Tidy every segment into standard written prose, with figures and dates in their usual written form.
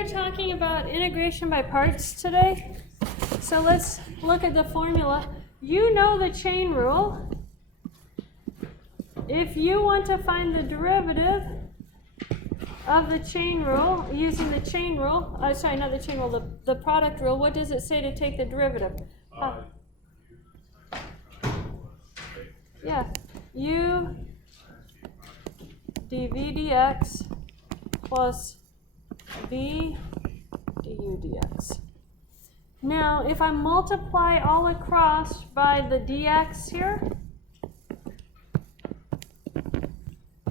We're talking about integration by parts today. So let's look at the formula. You know the chain rule. If you want to find the derivative of the chain rule using the chain rule, sorry, not the chain rule, the product rule, what does it say to take the derivative? Yeah, u dv dx plus v du dx. Now, if I multiply all across by the dx here,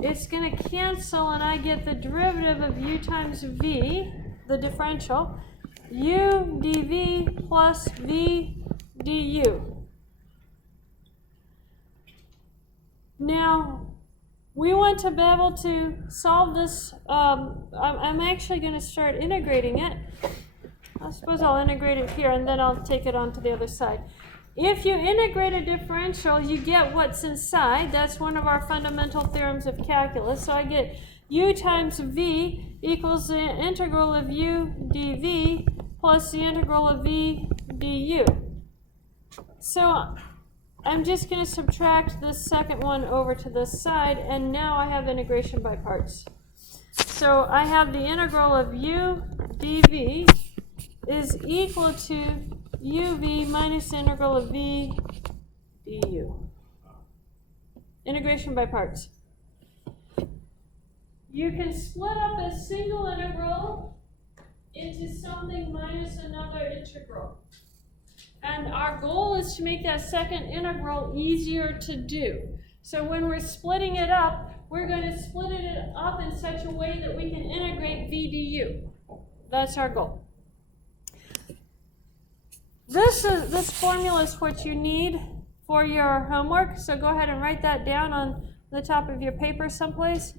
it's going to cancel and I get the derivative of u times v, the differential, u dv plus v du. Now, we want to be able to solve this. I'm actually going to start integrating it. I suppose I'll integrate it here and then I'll take it on to the other side. If you integrate a differential, you get what's inside. That's one of our fundamental theorems of calculus. So I get u times v equals the integral of u dv plus the integral of v du. So I'm just going to subtract this second one over to this side, and now I have integration by parts. So I have the integral of u dv is equal to uv minus the integral of v du. Integration by parts. You can split up a single integral into something minus another integral. And our goal is to make that second integral easier to do. So when we're splitting it up, we're going to split it up in such a way that we can integrate v du. That's our goal. This formula is what you need for your homework, so go ahead and write that down on the top of your paper someplace.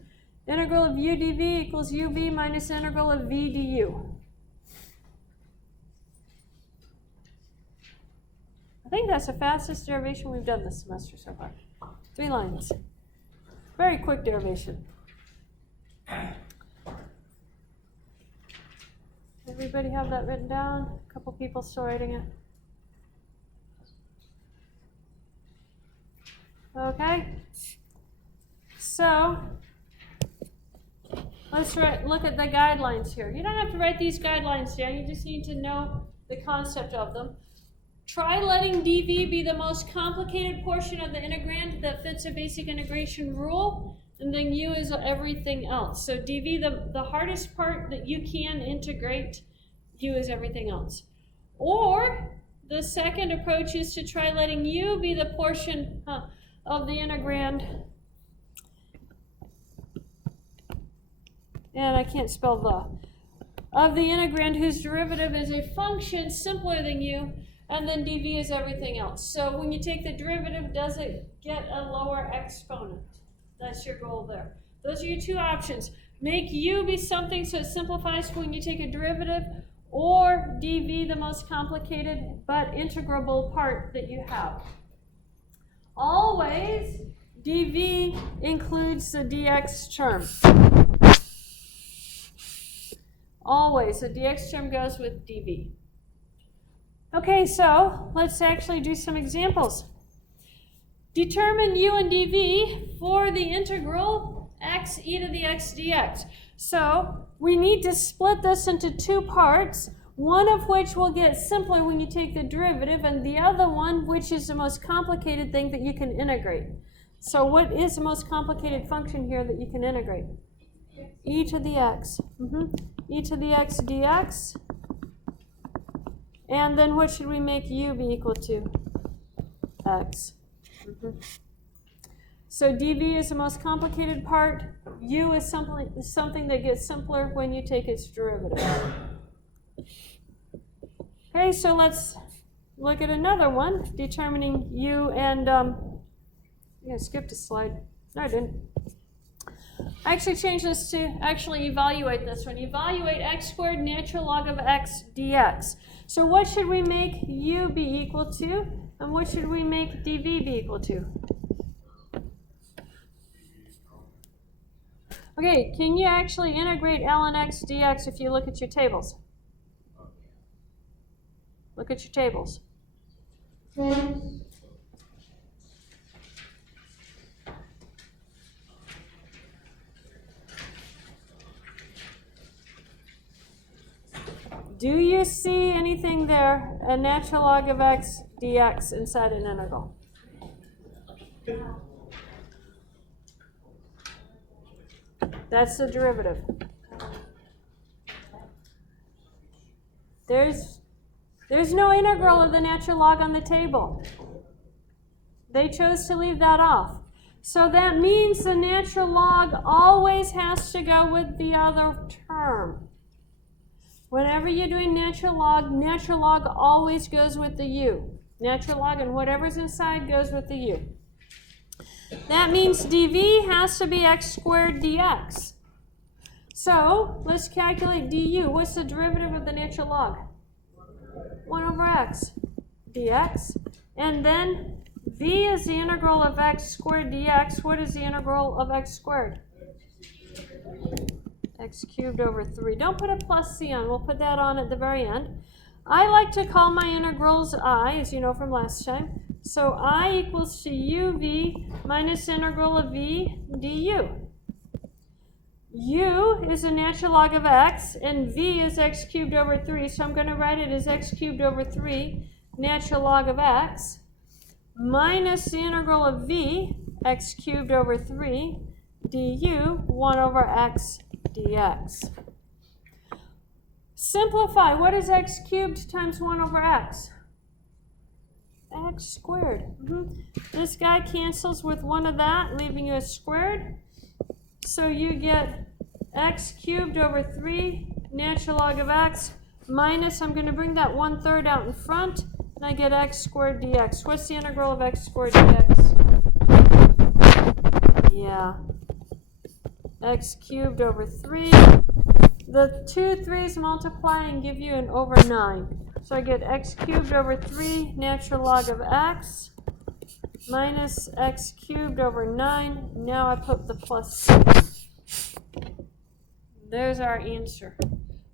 Integral of u dv equals uv minus integral of v du. I think that's the fastest derivation we've done this semester so far. 3 lines. Very quick derivation. Everybody have that written down? A couple people still writing it. Okay. So let's look at the guidelines here. You don't have to write these guidelines down. You just need to know the concept of them. Try letting dv be the most complicated portion of the integrand that fits a basic integration rule, and then u is everything else. So dv, the hardest part that you can integrate, u is everything else. Or the second approach is to try letting u be the portion of the integrand, and I can't spell of the integrand whose derivative is a function simpler than u, and then dv is everything else. So when you take the derivative, does it get a lower exponent? That's your goal there. Those are your two options. Make u be something so it simplifies when you take a derivative, or dv the most complicated but integrable part that you have. Always, dv includes the dx term. Always, the dx term goes with dv. Okay, so let's actually do some examples. Determine u and dv for the integral x e to the x dx. So we need to split this into 2 parts, one of which will get simpler when you take the derivative, and the other one, which is the most complicated thing that you can integrate. So what is the most complicated function here that you can integrate? E to the x. E to the x dx. And then what should we make u be equal to? X. So dv is the most complicated part. U is something that gets simpler when you take its derivative. Okay, so let's look at another one, determining u and, I skipped a slide. No, I didn't. I actually changed this to actually evaluate this one. Evaluate x squared natural log of x dx. So what should we make u be equal to? And what should we make dv be equal to? Okay, can you actually integrate ln x dx if you look at your tables? Look at your tables. Do you see anything there, a natural log of x dx inside an integral? That's the derivative. There's no integral of the natural log on the table. They chose to leave that off. So that means the natural log always has to go with the other term. Whenever you're doing natural log always goes with the u. Natural log and whatever's inside goes with the u. That means dv has to be x squared dx. So let's calculate du. What's the derivative of the natural log? 1 over x dx. And then v is the integral of x squared dx. What is the integral of x squared? X cubed over 3. Don't put a plus c on. We'll put that on at the very end. I like to call my integrals I, as you know from last time. So I equals to uv minus integral of v du. U is a natural log of x, and v is x cubed over 3. So I'm going to write it as x cubed over 3, natural log of x, minus the integral of v, x cubed over 3, du, 1 over x dx. Simplify. What is x cubed times 1 over x? X squared. This guy cancels with 1 of that, leaving you a squared. So you get x cubed over 3, natural log of x, minus, I'm going to bring that 1/3 out in front, and I get x squared dx. What's the integral of x squared dx? Yeah. X cubed over 3. The 2 3's multiply and give you an over 9. So I get x cubed over 3, natural log of x, minus x cubed over 9. Now I put the plus. There's our answer.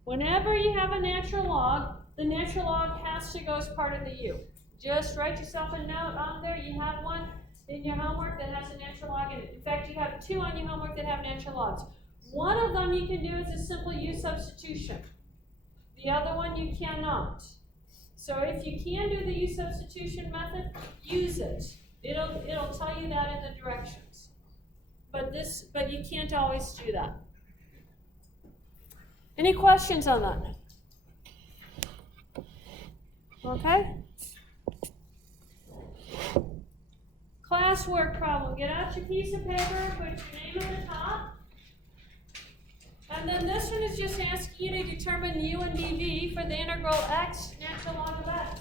Whenever you have a natural log, the natural log has to go as part of the u. Just write yourself a note on there. You have one in your homework that has a natural log in it. In fact, you have 2 on your homework that have natural logs. One of them you can do is a simple u substitution. The other one you cannot. So if you can do the u substitution method, use it. It'll tell you that in the directions. But you can't always do that. Any questions on that? Okay. Classwork problem. Get out your piece of paper, put your name at the top. And then this one is just asking you to determine u and dv for the integral x, natural log of x.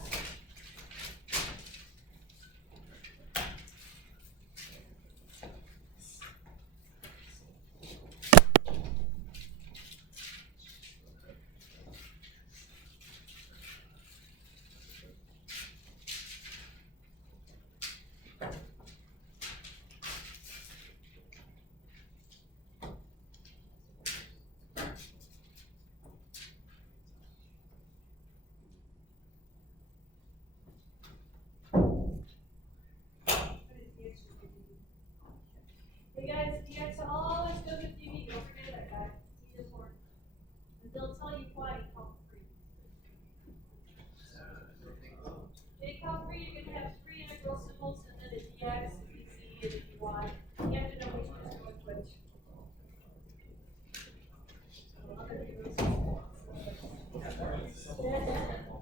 Hey guys, dx always goes with dv. Don't forget that guy. He's important. And they'll tell you why you call free. They call free, you're going to have 3 integral symbols, and then a dx, a dz, and a dy. You have to know which one's going with which.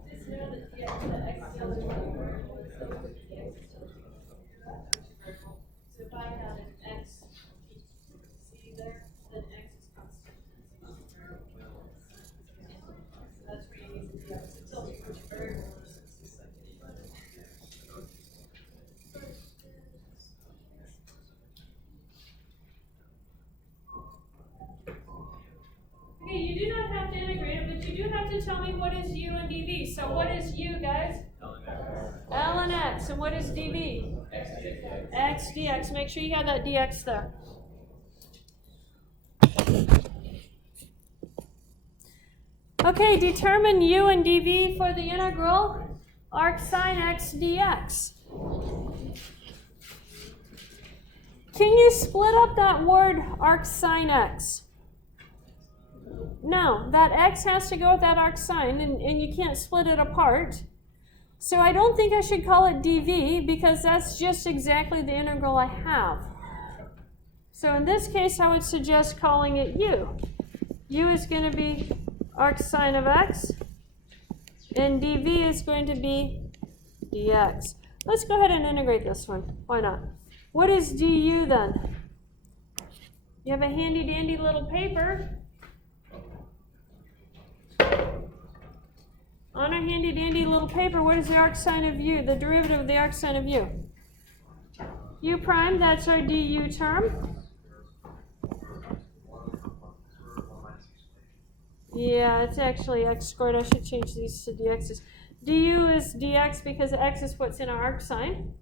Just know that dx, the x is still a variable, so the dx is still a variable. So if I had an x, see there, then x is constant. So that's where you use the dx. It tells you which variable it is. Okay, you do not have to integrate it, but you do have to tell me what is u and dv. So what is u, guys? ln x. And what is dv? X dx. Make sure you have that dx there. Okay, determine u and dv for the integral arc sine x dx. Can you split up that word arc sine x? No, that x has to go with that arc sine, and you can't split it apart. So I don't think I should call it dv, because that's just exactly the integral I have. So in this case, I would suggest calling it u. U is going to be arc sine of x, and dv is going to be dx. Let's go ahead and integrate this one. Why not? What is du then? You have a handy dandy little paper. On our handy dandy little paper, what is the arc sine of u? The derivative of the arc sine of u? U prime, that's our du term. Yeah, it's actually x squared. I should change these to dx's. Du is dx because x is what's in our arc sine.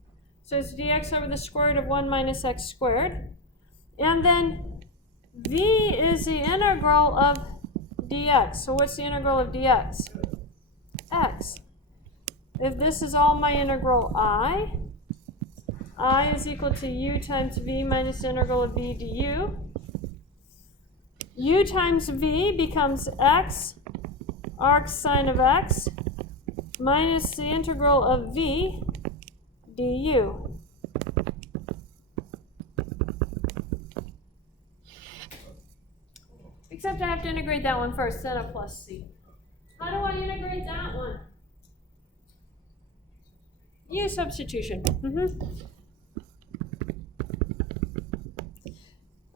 So it's dx over the square root of 1 minus x squared. And then v is the integral of dx. So what's the integral of dx? X. If this is all my integral I is equal to u times v minus the integral of v du. U times v becomes x arc sine of x minus the integral of v du. Except I have to integrate that one first, then a plus c. How do I integrate that one? U substitution.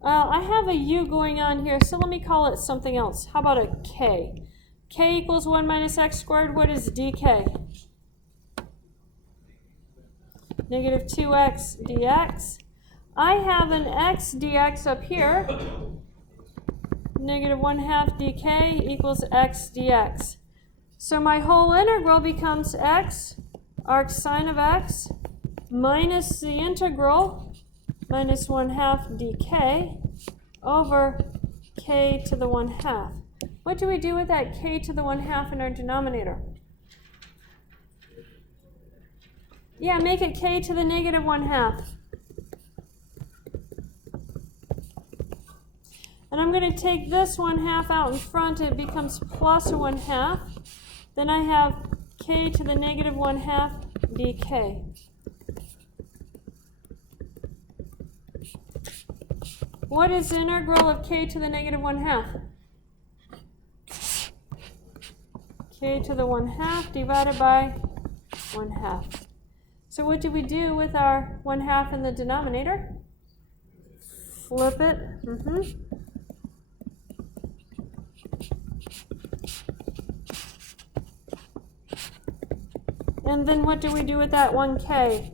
I have a u going on here, so let me call it something else. How about a k? K equals 1 minus x squared. What is dk? Negative 2x dx. I have an x dx up here. Negative 1/2 dk equals x dx. So my whole integral becomes x arc sine of x minus the integral minus 1/2 dk over k to the 1/2. What do we do with that k to the 1/2 in our denominator? Yeah, make it k to the negative 1/2. And I'm going to take this 1/2 out in front. It becomes plus a 1/2. Then I have k to the negative 1/2 dk. What is the integral of k to the negative 1/2? K to the 1/2 divided by 1/2. So what do we do with our 1/2 in the denominator? Flip it. And then what do we do with that 1k?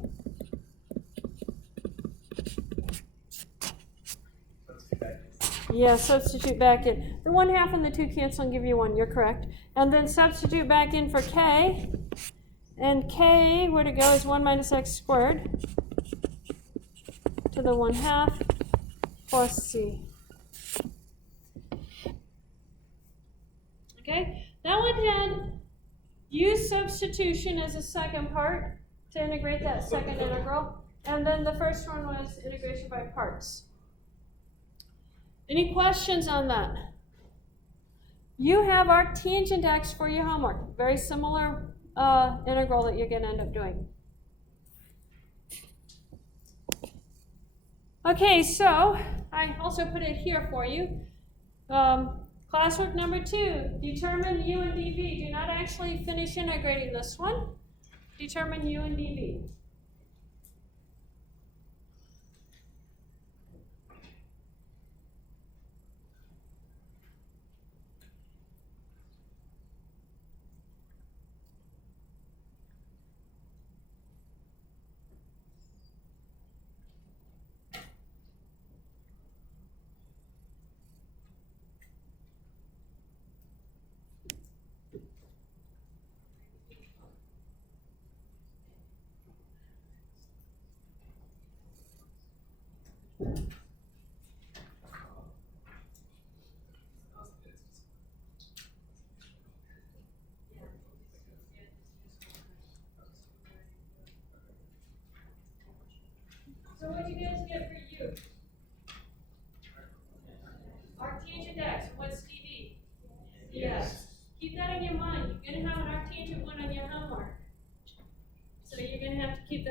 Yeah, substitute back in. The 1/2 and the 2 cancel and give you 1. You're correct. And then substitute back in for k. And k, where to go, is 1 minus x squared to the 1/2 plus c. Okay, that one had u substitution as a second part to integrate that second integral. And then the first one was integration by parts. Any questions on that? You have arctangent x for your homework. Very similar integral that you're going to end up doing. Okay, so I also put it here for you. Classwork number 2, determine u and dv. Do not actually finish integrating this one. Determine u and dv.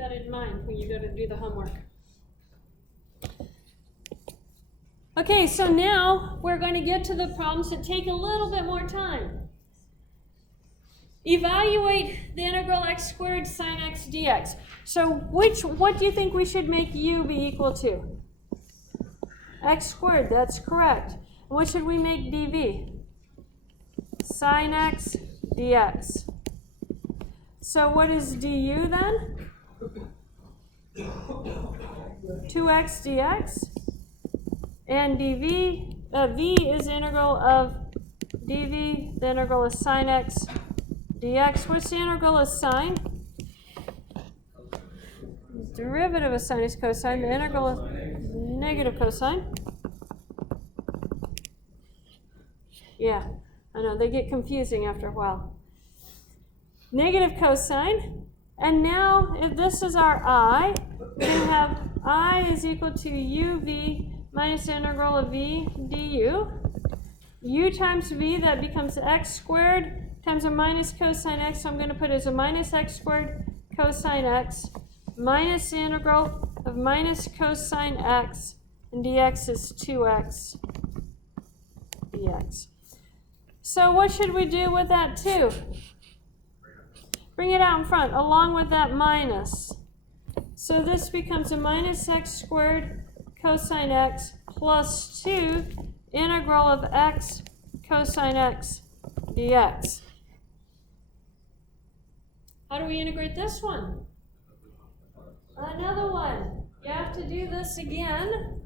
that in mind when you go to do the homework. Okay, so now we're going to get to the problems that take a little bit more time. Evaluate the integral x squared sine x dx. So what do you think we should make u be equal to? X squared, that's correct. What should we make dv? Sine x dx. So what is du then? 2x dx. And dv, v is the integral of dv, the integral of sine x dx. What's the integral of sine? Derivative of sine is cosine. The integral of negative cosine. Yeah, I know, they get confusing after a while. Negative cosine. And now, if this is our I, we have I is equal to uv minus the integral of v du. U times v, that becomes x squared times a minus cosine x. So I'm going to put it as a minus x squared cosine x minus the integral of minus cosine x, and dx is 2x dx. So what should we do with that 2? Bring it out in front along with that minus. So this becomes a minus x squared cosine x plus 2 integral of x cosine x dx. How do we integrate this one? Another one. You have to do this again.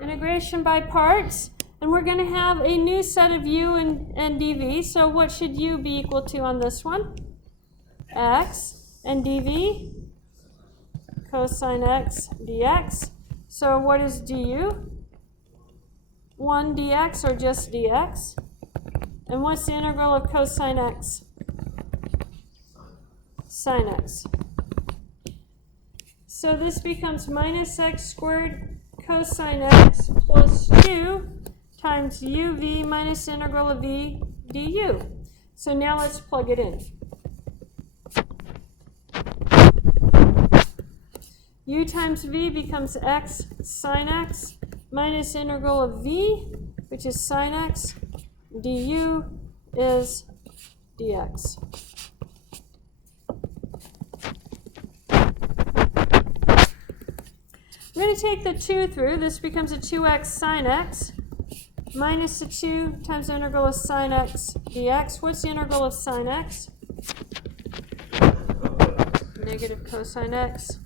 Integration by parts. And we're going to have a new set of u and dv. So what should u be equal to on this one? X. And dv? Cosine x dx. So what is du? 1 dx or just dx? And what's the integral of cosine x? Sine x. So this becomes minus x squared cosine x plus 2 times uv minus integral of v du. So now let's plug it in. U times v becomes x sine x minus integral of v, which is sine x, du is dx. We're going to take the 2 through. This becomes a 2x sine x minus the 2 times the integral of sine x dx. What's the integral of sine x? Negative cosine x.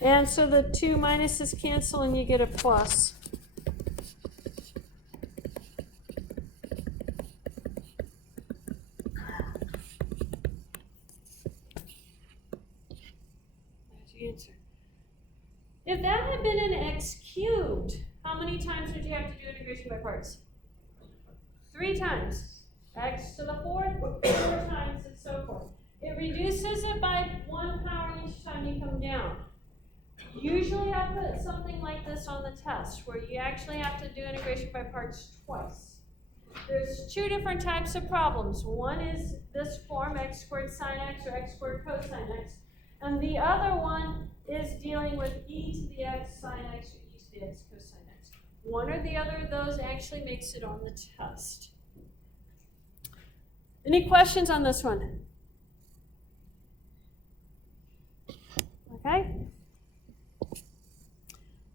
And so the 2 minuses cancel and you get a plus. If that had been an x cubed, how many times would you have to do integration by parts? 3 times. X to the 4th, 4 times, and so forth. It reduces it by 1 power each time you come down. Usually I put something like this on the test, where you actually have to do integration by parts twice. There's 2 different types of problems. One is this form, x squared sine x or x squared cosine x. And the other one is dealing with e to the x sine x or e to the x cosine x. One or the other of those actually makes it on the test. Any questions on this one? Okay.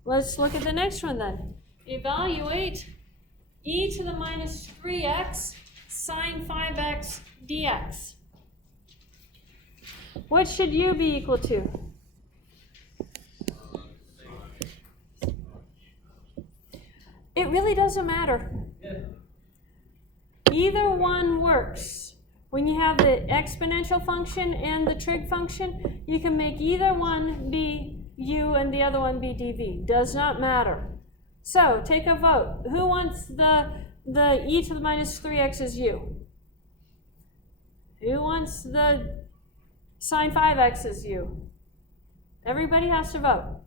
Let's look at the next one then. Evaluate e to the minus 3x sine 5x dx. What should u be equal to? It really doesn't matter. Either one works. When you have the exponential function and the trig function, you can make either one be u and the other one be dv. Does not matter. So take a vote. Who wants the e to the minus 3x as u? Who wants the sine 5x as u? Everybody has to vote.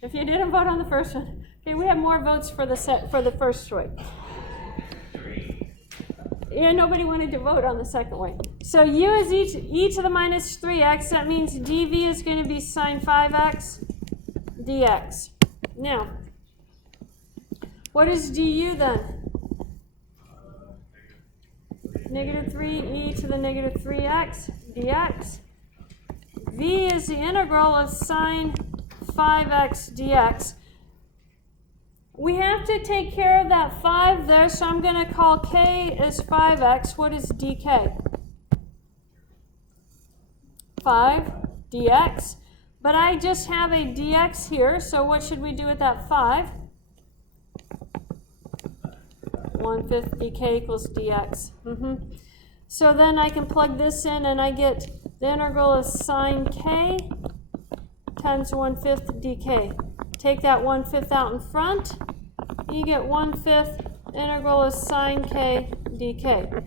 If you didn't vote on the first one, okay, we have more votes for the first choice. Yeah, nobody wanted to vote on the second way. So u is e to the minus 3x. That means dv is going to be sine 5x dx. Now, what is du then? Negative 3e to the negative 3x dx. V is the integral of sine 5x dx. We have to take care of that 5 there, so I'm going to call k as 5x. What is dk? 5 dx. But I just have a dx here, so what should we do with that 5? 1/5 dk equals dx. So then I can plug this in and I get the integral of sine k times 1/5 dk. Take that 1/5 out in front, you get 1/5 integral of sine k dk.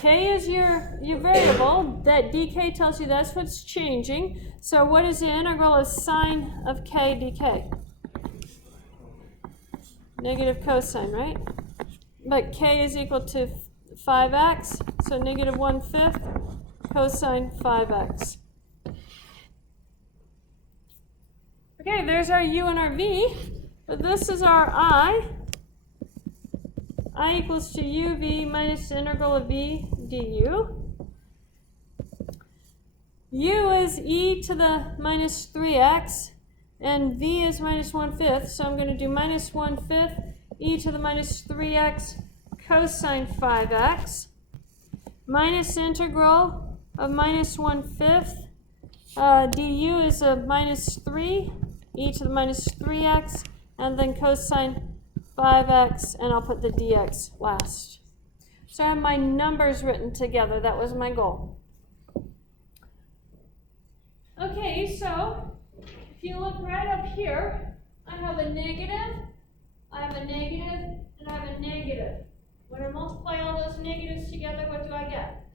K is your variable, that dk tells you that's what's changing. So what is the integral of sine of k dk? Negative cosine, right? But k is equal to 5x, so negative 1/5 cosine 5x. Okay, there's our u and our v, but this is our I equals to uv minus the integral of v du. U is e to the minus 3x, and v is minus 1/5, so I'm going to do minus 1/5 e to the minus 3x cosine 5x minus integral of minus 1/5 du is a minus 3 e to the minus 3x, and then cosine 5x, and I'll put the dx last. So I have my numbers written together. That was my goal. Okay, so if you look right up here, I have a negative, and I have a negative. When I multiply all those negatives together, what do I get?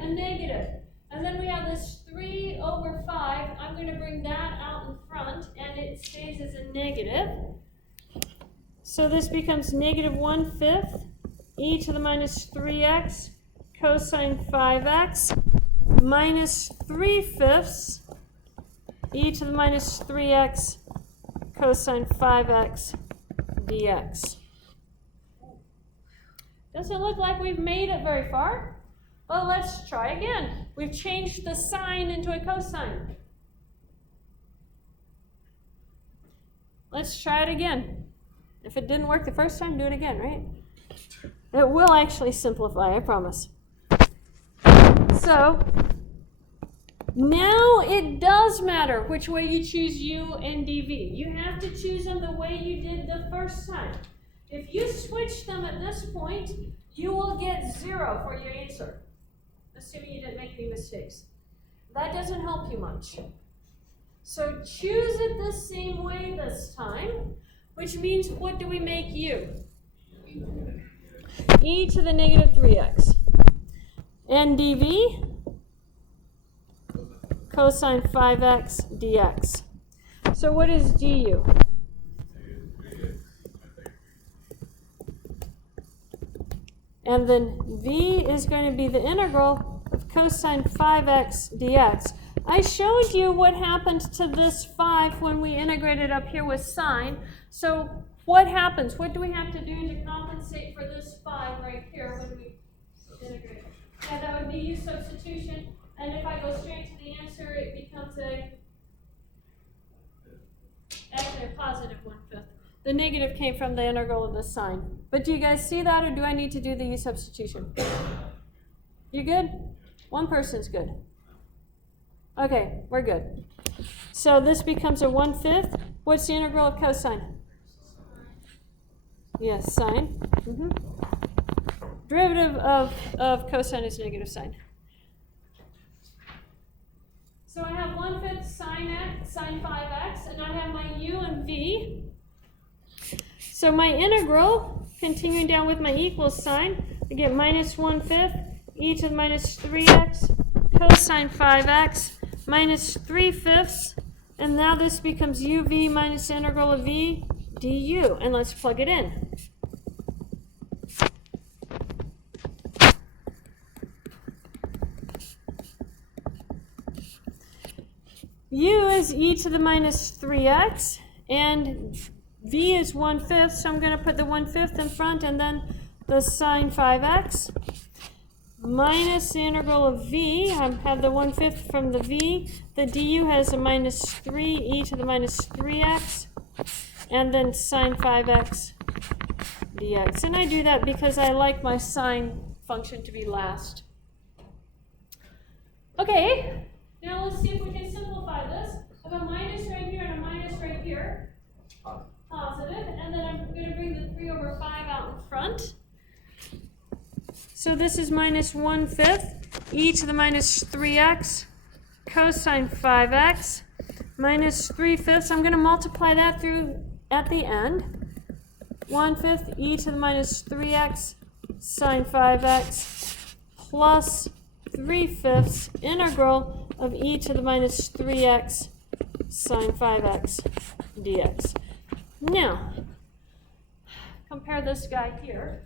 A negative. And then we have this 3 over 5. I'm going to bring that out in front, and it stays as a negative. So this becomes negative 1/5 e to the minus 3x cosine 5x minus 3/5 e to the minus 3x cosine 5x dx. Doesn't look like we've made it very far. Well, let's try again. We've changed the sine into a cosine. Let's try it again. If it didn't work the first time, do it again, right? It will actually simplify, I promise. So, now it does matter which way you choose u and dv. You have to choose them the way you did the first time. If you switch them at this point, you will get 0 for your answer, assuming you didn't make any mistakes. That doesn't help you much. So choose it the same way this time, which means what do we make u? E to the negative 3x. And dv? Cosine 5x dx. So what is du? And then v is going to be the integral of cosine 5x dx. I showed you what happened to this 5 when we integrated up here with sine. So what happens? What do we have to do to compensate for this 5 right here when we integrate? Yeah, that would be u substitution. And if I go straight to the answer, it becomes actually a positive 1/5. The negative came from the integral of the sine. But do you guys see that, or do I need to do the u substitution? You good? One person's good. Okay, we're good. So this becomes a 1/5. What's the integral of cosine? Yes, sine. Derivative of cosine is negative sine. So I have 1/5 sine 5x, and I have my u and v. So my integral, continuing down with my equals sign, I get minus 1/5 e to the minus 3x cosine 5x minus 3/5, and now this becomes uv minus integral of v du, and let's plug it in. u is e to the minus 3x, and v is 1/5, so I'm going to put the 1/5 in front, and then the sine 5x, minus the integral of v. I have the 1/5 from the v. The du has a minus 3 e to the minus 3x, and then sine 5x dx. And I do that because I like my sine function to be last. Okay, now let's see if we can simplify this. I have a minus right here and a minus right here. Positive, and then I'm going to bring the 3/5 out in front. So this is minus 1/5 e to the minus 3x cosine 5x minus 3/5. I'm going to multiply that through at the end. 1/5 e to the minus 3x sine 5x plus 3/5 integral of e to the minus 3x sine 5x dx. Now, compare this guy here.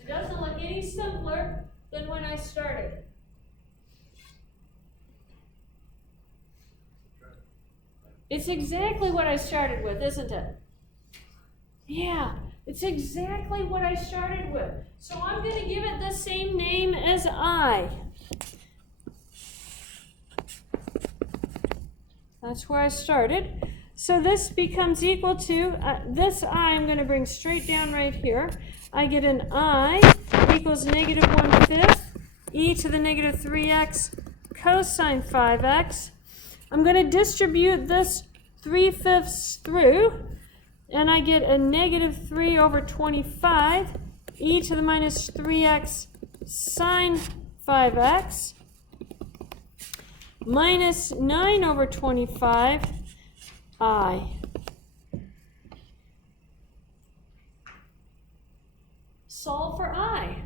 It doesn't look any simpler than when I started. It's exactly what I started with, isn't it? Yeah, it's exactly what I started with. So I'm going to give it the same name as I. That's where I started. So this becomes equal to, this I I'm going to bring straight down right here. I get an I equals negative 1/5 e to the negative 3x cosine 5x. I'm going to distribute this 3/5 through, and I get a negative 3/25 e to the minus 3x sine 5x minus 9/25 I. Solve for I.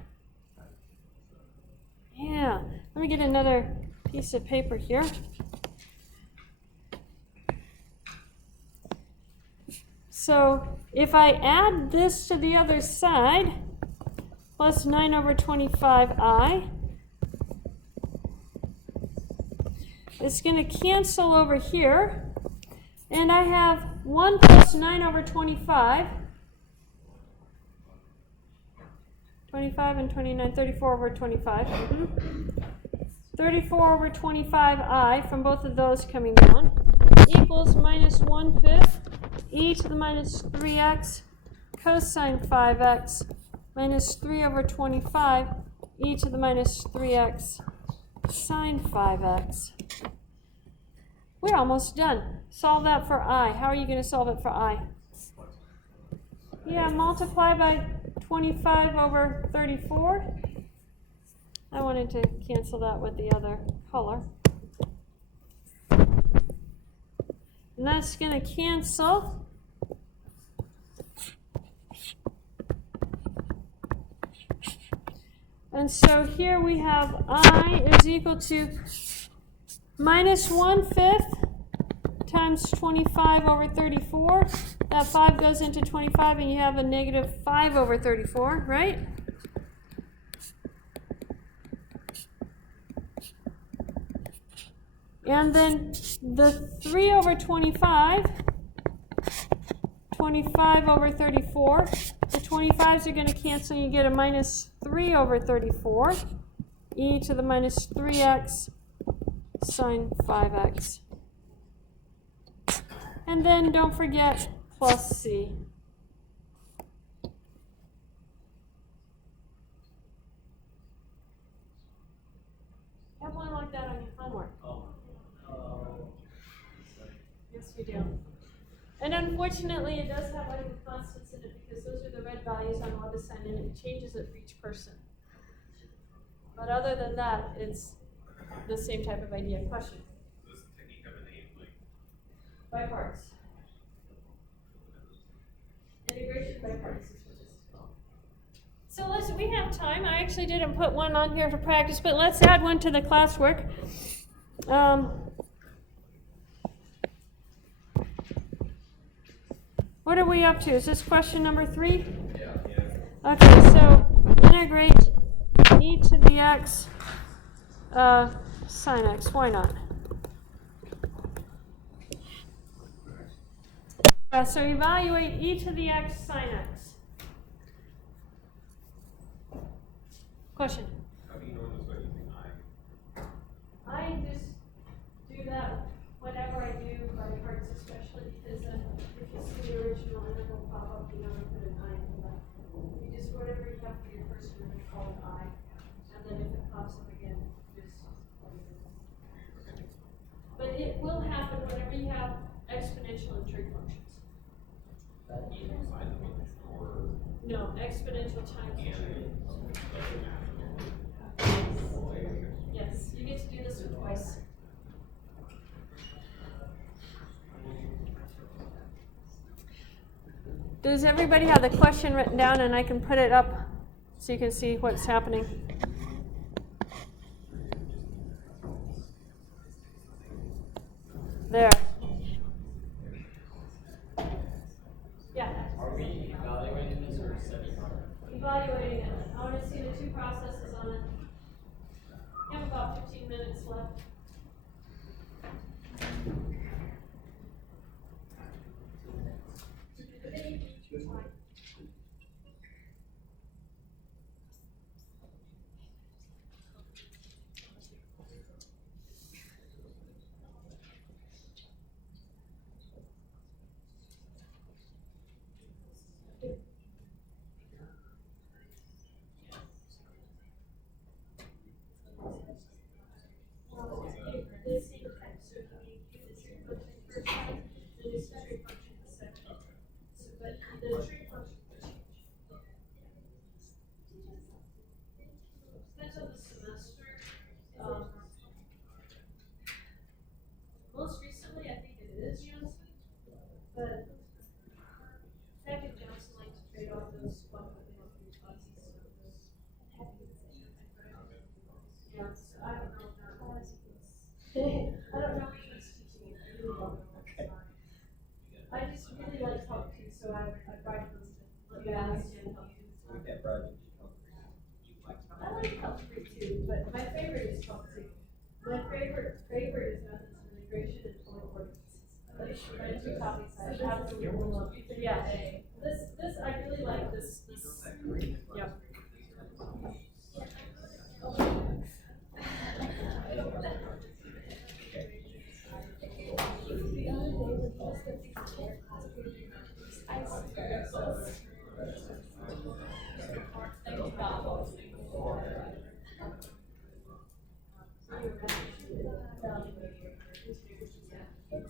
Yeah, let me get another piece of paper here. So if I add this to the other side, plus 9/25 I, it's going to cancel over here, and I have 1 plus 9/25, 25 and 29, 34/25. 34/25I from both of those coming down equals minus 1/5 e to the minus 3x cosine 5x minus 3/25 e to the minus 3x sine 5x. We're almost done. Solve that for I. How are you going to solve it for I? Yeah, multiply by 25/34. I wanted to cancel that with the other color. And that's going to cancel. And so here we have I is equal to minus 1/5 times 25/34. That 5 goes into 25, and you have a negative 5/34, right? And then the 3/25, 25/34. The 25s are going to cancel, and you get a minus 3/34 e to the minus 3x sine 5x. And then don't forget plus c. Have one like that on your homework. Yes, we do. And unfortunately, it does have other constants in it because those are the red values on what to send, and it changes it for each person. But other than that, it's the same type of idea. Question? Does the technique have a name, like? By parts. Integration by parts is what this is called. So listen, we have time. I actually didn't put one on here for practice, but let's add one to the classwork. What are we up to? Is this question number 3? Yeah. Okay, so integrate e to the x Sin X, why not? So evaluate e to the x sin x. Question? How do you normally start using I? I just do that whenever I do by parts, especially because then if you see the original interval pop up, you know to put an I into that. You just, whatever you have for your first interval, call it I. And then if it pops up again, just plug it in. But it will happen whenever you have exponential and trig functions. No, exponential times trig. Yes, you get to do this one twice. Does everybody have the question written down and I can put it up so you can see what's happening? There. Yeah. Are we evaluating this or setting it up? Evaluating it. I want to see the two processes on it. You have about 15 minutes left. Most recently, I think it is Johnson, but Beck and Johnson like to trade off those yeah, so I don't know if that was. I don't know if he's teaching it really well. I just really like Help too, so I tried to let you understand Help too. I like Help 3 too, but my favorite is Help 2. My favorite is methods of integration and polar coordinates. Those are my two topics I absolutely love. Yeah, this I really like this. Yeah.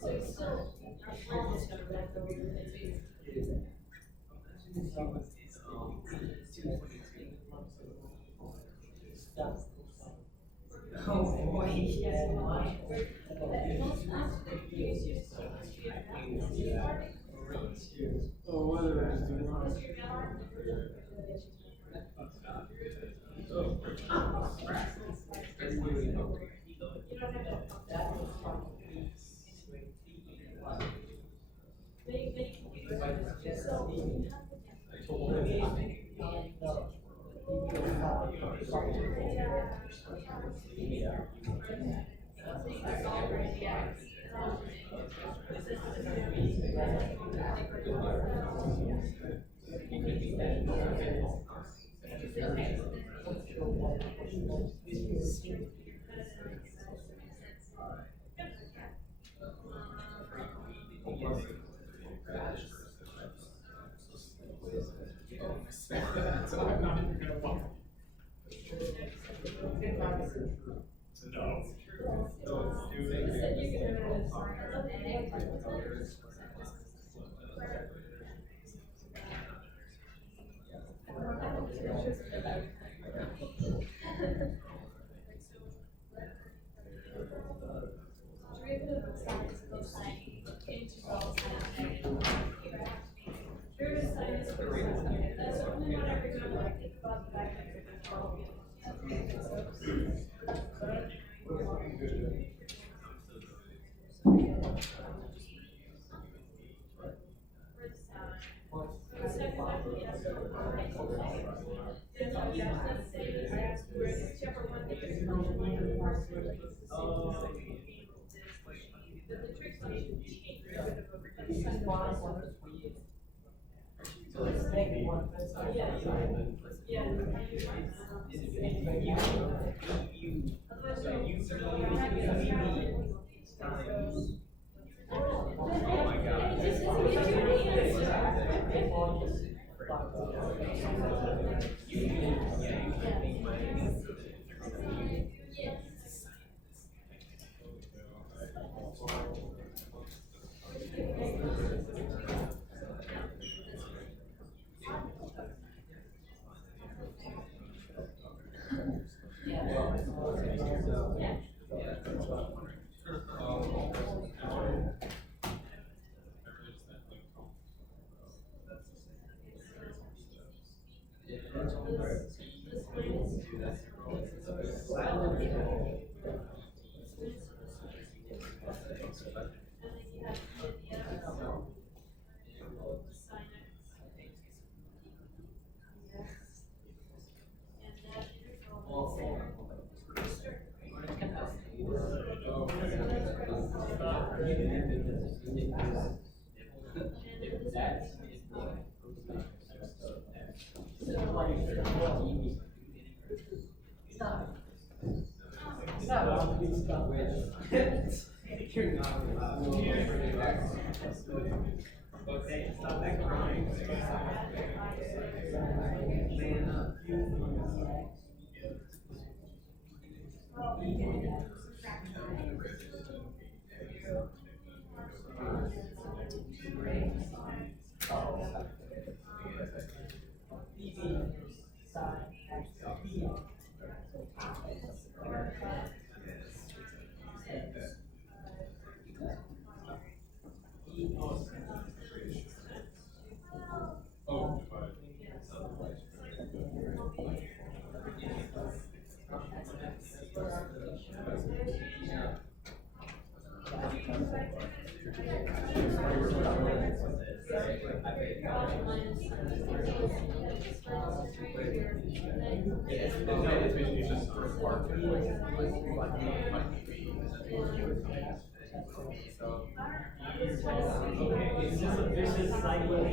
So you still almost got back over your Oh boy. So I'm not even gonna walk. Okay, stop that crying. Man up. Okay, it's just a vicious cycle.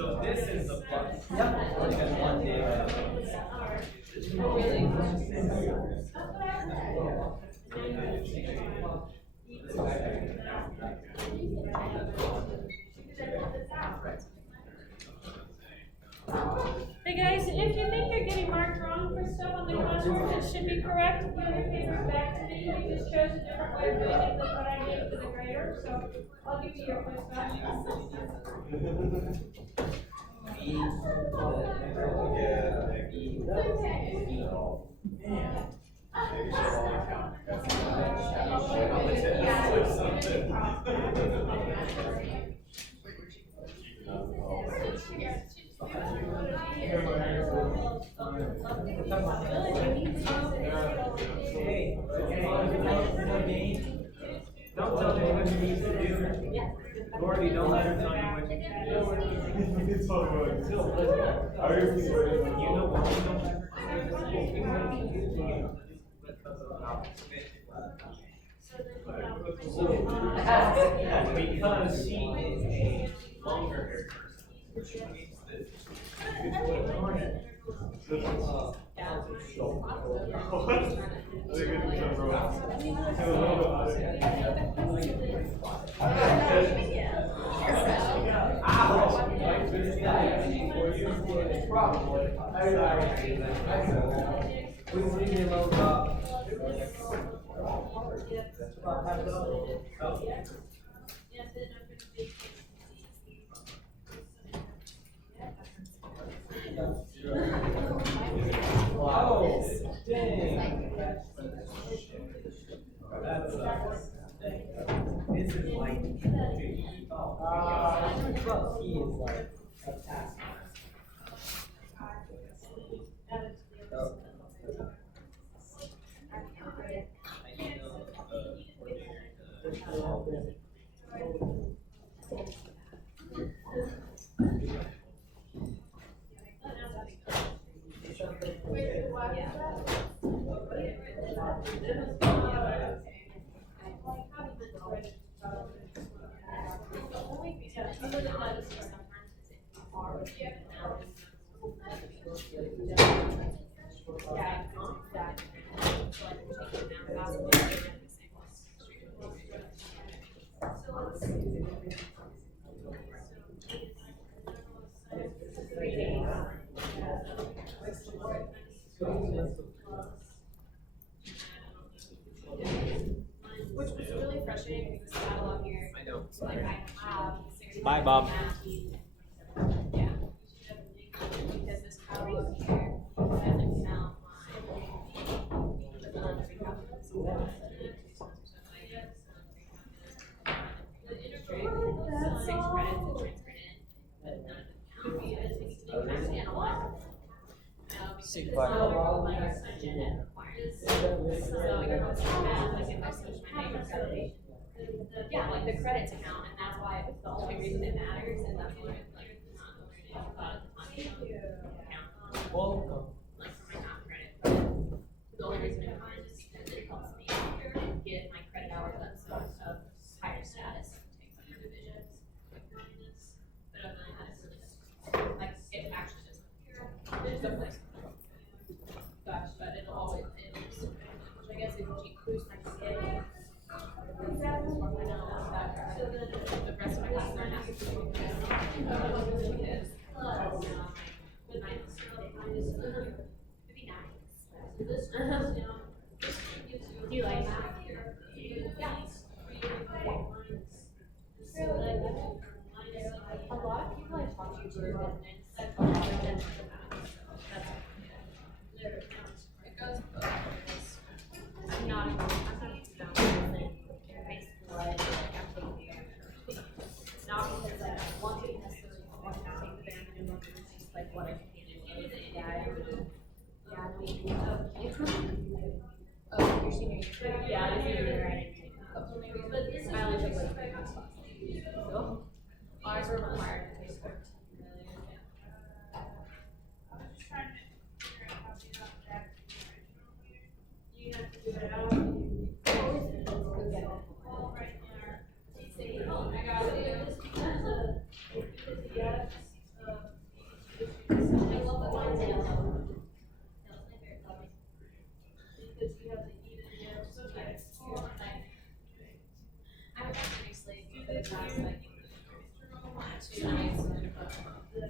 So this is the plus. Yep. One day. Hey guys, if you think you're getting marked wrong for stuff on the classroom that should be correct, give your papers back to me. You just chose a different way of doing it than what I gave to the grader, so I'll give you your points back. Don't tell me what you need to do. Gordy, don't let her tell you what you need to do. It's all good. You know what? Because she is a longer hair person, which means that you put a horn in it. Oh, dang. This is like, he is like a task. Bye, Bob. Yeah. Because this power over here doesn't count yeah, like the credits account, and that's why it's the only reason it matters, and that's why like not the way to account. Like for my not credit. The only reason it matters is because it helps me get my credit hours up so of higher status, take some divisions. But other than that, it's really just like it actually just there's no place. Gosh, but it'll always which I guess if you increase my scale. The rest of my class are not. Do you like that? Yeah. A lot of people I talk to who are business, a lot of them do that. It goes both ways. I'm not a not because like I want to necessarily want to take the band and look at just like what I can do. Yeah, oh, you're senior year. Yeah, I'm senior year, right? But this I only took like 3 months last year. So ours were required to take it. I was just trying to figure out how to do that. You have to do it out. All right there. Oh, I got it. I love the one down. Because you have the even there, so that's I would actually sleep for the past like 2 nights. I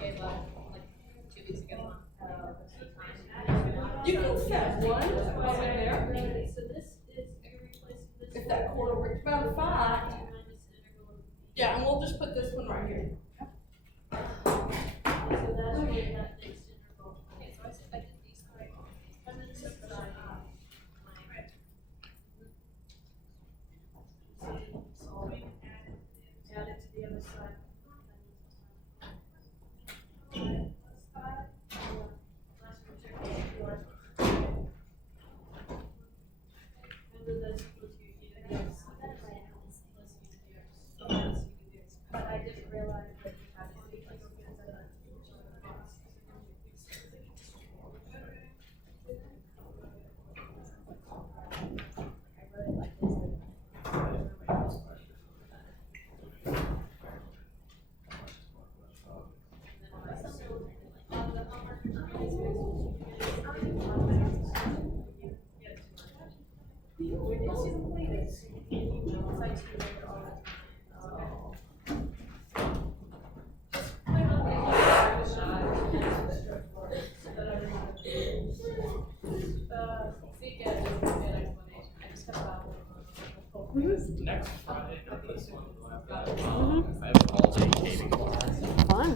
gave up like 2 weeks ago. You can set one right there. So this is, you're replacing this. If that quarter works about 5. minus the integral of Yeah, and we'll just put this one right here. So that's where that next integral. Okay, so I did these right. And then this side. So we add it to the other side. And then that's equal to unit x. But I didn't realize that you had to be like, I really like this. Next Friday, not this one. I have all day gaming. Fun.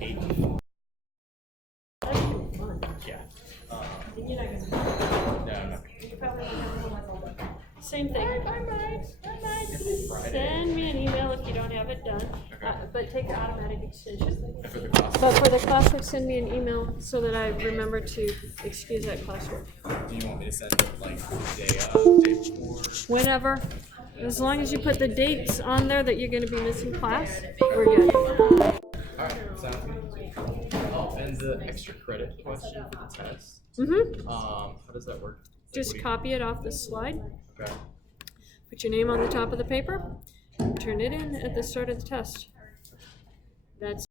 8. Yeah. You're not gonna. No, I'm not. You probably won't have one all day. Same thing. Friday. Send me an email if you don't have it done, Okay. but take the automatic extension. And for the class, But for the classwork, send me an email so that I remember to excuse that classwork. do you want me to send it like day before? Whenever, as long as you put the dates on there that you're gonna be missing class, we're good. Alright, sounds good. Oh, and the extra credit question for the test. How does that work? Like, Just what do you- copy it off the slide, Okay. put your name on the top of the paper, turn it in at the start of the test. That's